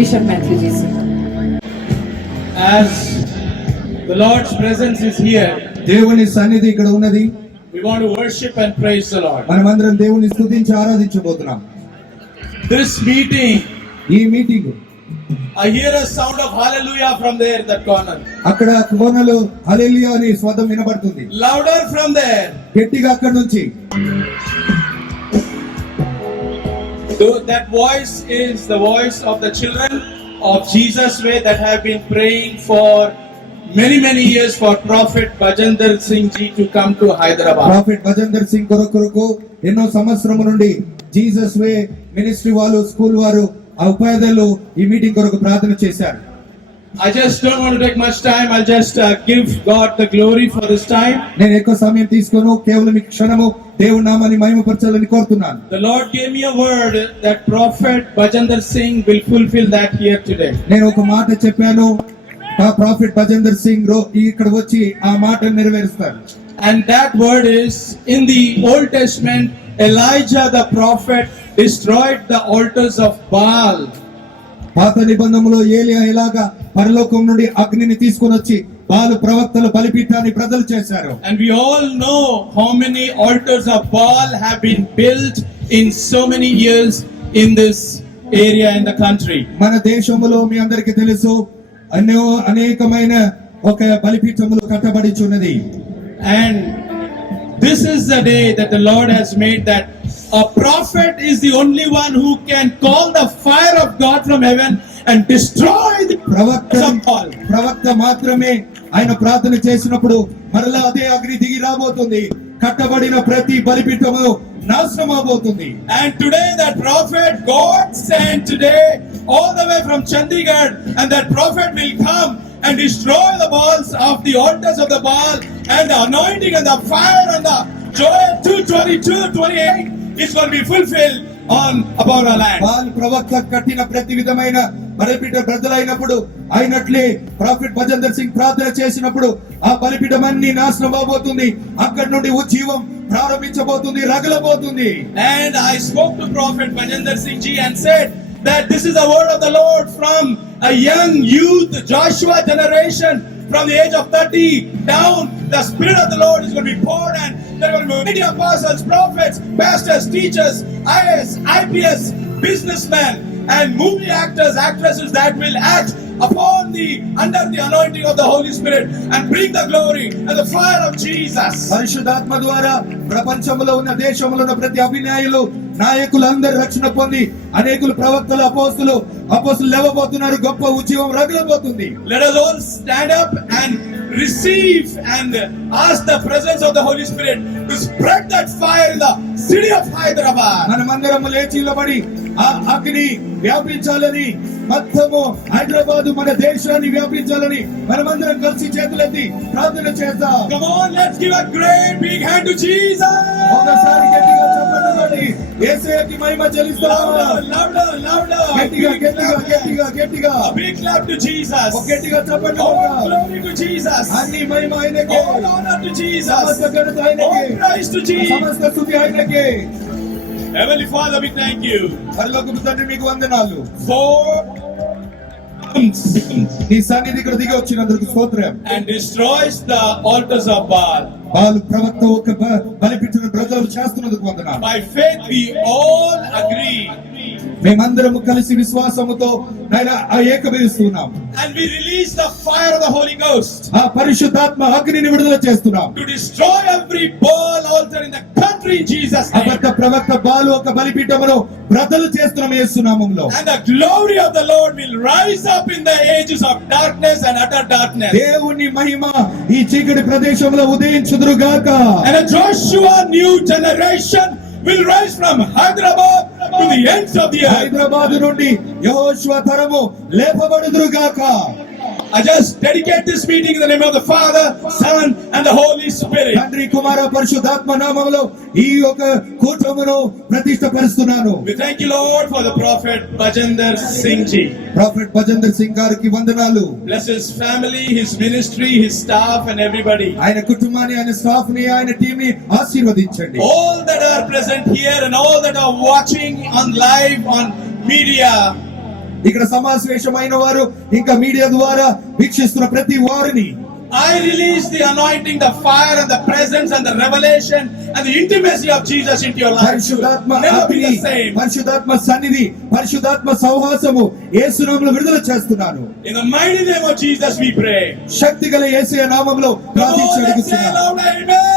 Bishop Matthew ji sir. As the Lord's presence is here, దేవుని సన్నిధి ఇక్కడ ఉన్నది. we want to worship and praise the Lord. మనమందరం దేవుని స్తుతించి ఆరాధించబోతున్నాం. This meeting, ఈ meeting I hear a sound of hallelujah from there in that corner. అక్కడ కోనలో హల్లెలూయా అనే స్వరం వినబడుతుంది. Louder from there. గట్టిగా అక్కడ నుంచి. That voice is the voice of the children of Jesus Way that have been praying for many years for Prophet Bajendra Singh ji to come to Hyderabad. Prophet Bajinder Singh కొరకు ఎన్నో సంవత్సరముల నుండి Jesus way ministry వాళ్ళు school వారు ఆ ఉపాధ్యాయులు ఈ మీటింగ్ కొరకు ప్రార్థన చేశారు. I just don't want to take much time. I'll just give God the glory for this time. నేను ఎక్కువ సమయం తీసుకోను, కేవలం ఈ క్షణము దేవుని నామాన్ని మహిమపరచాలని కోరుతున్నాను. The Lord gave me a word that Prophet Bajendra Singh will fulfill that here today. నేను ఒక మాట చెప్పాను, ఆ ప్రాఫెట్ భజేందర్ సింగ్ ఇక్కడ వచ్చి ఆ మాటను నెరవేరుస్తారు. And that word is, in the Old Testament, Elijah the prophet destroyed the altars of Baal. పాత నిబంధనలో ఏలియా ఇలాగా పరలోకం నుండి అగ్నిని తీసుకొని వచ్చి బాలు ప్రవక్తల బలిపీఠాన్ని ప్రజలు చేశారు. And we all know how many altars of Baal have been built in so many years in this area in the country. మన దేశంలో మీ అందరికీ తెలుసు అనేకమైన ఒక బలిపీఠములు కట్టబడి ఉన్నది. And this is the day that the Lord has made, that a prophet is the only one who can call the fire of God from heaven and destroy the altars of Baal. ప్రవక్త మాత్రమే ఆయన ప్రార్థన చేసినప్పుడు మరలా అదే అగ్ని దిగి రాబోతుంది, కట్టబడిన ప్రతి బలిపీఠము నాశనం అవబోతుంది. And today that prophet God sent today all the way from Chandigarh, and that prophet will come and destroy the walls of the altars of the Baal, and the anointing and the fire and the Joel 2:22-28 is going to be fulfilled on about our land. Ball ప్రవక్త కట్టిన ప్రతి విధమైన బలిపీఠ ప్రజలైనప్పుడు అయినట్లే ప్రాఫెట్ భజేందర్ సింగ్ ప్రార్థన చేసినప్పుడు ఆ బలిపీఠం అన్ని నాశనం అవబోతుంది, అక్కడి నుండి ఉజ్జీవం ప్రారంభించబోతుంది, రగలబోతుంది. And I spoke to Prophet Bajendra Singh ji and said that this is the word of the Lord from a young youth Joshua generation, from the age of 30 down. The Spirit of the Lord is going to be poured, and there will be many apostles, prophets, pastors, teachers, IAS, IPS, businessmen, and movie actors, actresses that will act upon under the anointing of the Holy Spirit and bring the glory and the fire of Jesus. పరిశుద్ధాత్మ ద్వారా ప్రపంచంలో ఉన్న దేశంలో ఉన్న ప్రతి అభినయులు నాయకులు అందరూ రక్షణ పొంది అనేకులు ప్రవక్తలు అపోస్తులు లేవబోతున్నారు, గొప్ప ఉజ్జీవం రగలబోతుంది. Let us all stand up and receive and ask the presence of the Holy Spirit to spread that fire in the city of Hyderabad. మనమందరం లేచి నిలబడి ఆ అగ్ని వ్యాపించాలని, మొత్తము హైదరాబాద్ మన దేశాన్ని వ్యాపించాలని మనమందరం కలిసి చేతులెత్తి ప్రార్థన చేద్దాం. Come on, let's give a great big hand to Jesus. ఒకసారి గట్టిగా చప్పట్లు కొట్టి యేసయ్యకి మహిమ చెల్లిస్తాం. Louder. గట్టిగా A big clap to Jesus. గట్టిగా చప్పట్లు All కొడదాం. glory to Jesus. అన్ని మహిమ ఆయనకే, All honor to Jesus. సమస్త ఘనత ఆయనకే, All praise to Jesus. సమస్త స్తుతి ఆయనకే. Heavenly Father, we thank you పరలోకపు తండ్రి మీకు వందనాలు. for నీ సన్నిధి ఇక్కడ దిగి వచ్చినందుకు స్తోత్రం. and destroys the altars of Baal. Balu ప్రవక్త ఒక బలిపీఠను ప్రజలు చేస్తున్నందుకు వందనాలు. By faith we all agree మేమందరము కలిసి విశ్వాసముతో ఆయన ఏకీభవిస్తున్నాం. and we release the fire of the Holy Ghost ఆ పరిశుద్ధాత్మ అగ్నిని విడుదల చేస్తున్నాం. to destroy every Baal altar in the country in Jesus' name. అబద్ధ ప్రవక్త బాలు ఒక బలిపీఠమును ప్రజలు చేస్తున్నాం యేసు నామములో. And the glory of the Lord will rise up in the ages of darkness and utter darkness. దేవుని మహిమ ఈ చీకటి ప్రదేశంలో ఉదయించుదురుగాక. And a Joshua new generation will rise from Hyderabad to the ends of the earth. Hyderabad నుండి యెహోషువ తరము లేపబడుదురుగాక. I just dedicate this meeting in the name of the Father, Son, and the Holy Spirit. తండ్రి కుమార పరిశుద్ధాత్మ నామములో ఈ యొక్క కూటమును ప్రతిష్టపరుస్తున్నాను. We thank you, Lord, for the Prophet Bajendra Singh ji. Prophet Bajinder Singh గారికి వందనాలు. Bless his family, his ministry, his staff, and everybody. ఆయన కుటుంబాన్ని, ఆయన స్టాఫ్ ని, ఆయన టీం ని ఆశీర్వదించండి. All that are present here and all that are watching on live on media, ఇక్కడ సమావేశమైన వారు ఇంకా మీడియా ద్వారా వీక్షిస్తున్న ప్రతి వారిని I release the anointing, the fire and the presence and the revelation and the intimacy of Jesus into your life. పరిశుద్ధాత్మ Never be అగ్ని, the same. పరిశుద్ధాత్మ సన్నిధి, పరిశుద్ధాత్మ సహవాసము యేసు నామములో విడుదల చేస్తున్నాను. In the mighty name of Jesus we pray. శక్తిగల యేసయ్య నామములో Come ప్రార్థించి on, let's say అడుగుతున్నాను. loud amen.